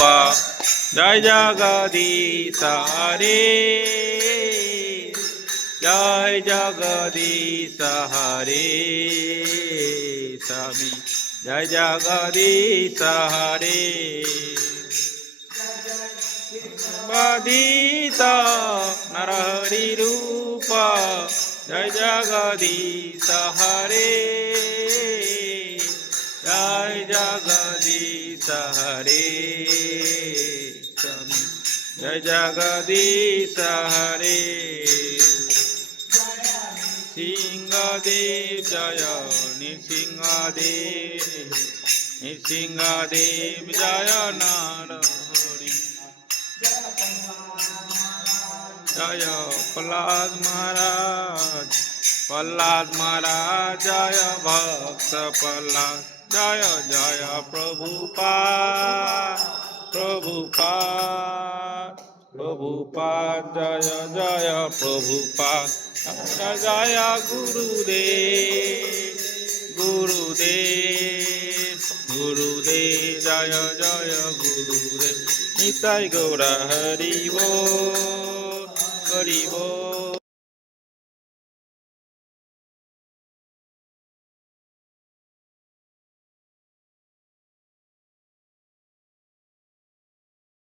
जय जगदीश हरे जय जगदीश हरे स्वामी जय जगदीश हरे जगदीश नरहरि रूप जय जगदीश हरे जय जगदीश हरे जय जगदीश हरे सिंहदेव जय नृसिंहदेव नृसिंहदेव जय नरहरि जय प्रहलाद महाराज जय भक्त प्रहलाद जय जय प्रभुपाद जय जय प्रभुपाद जय जय गुरुदेव जय जय गुरुदेव निताय गौर हरि बोल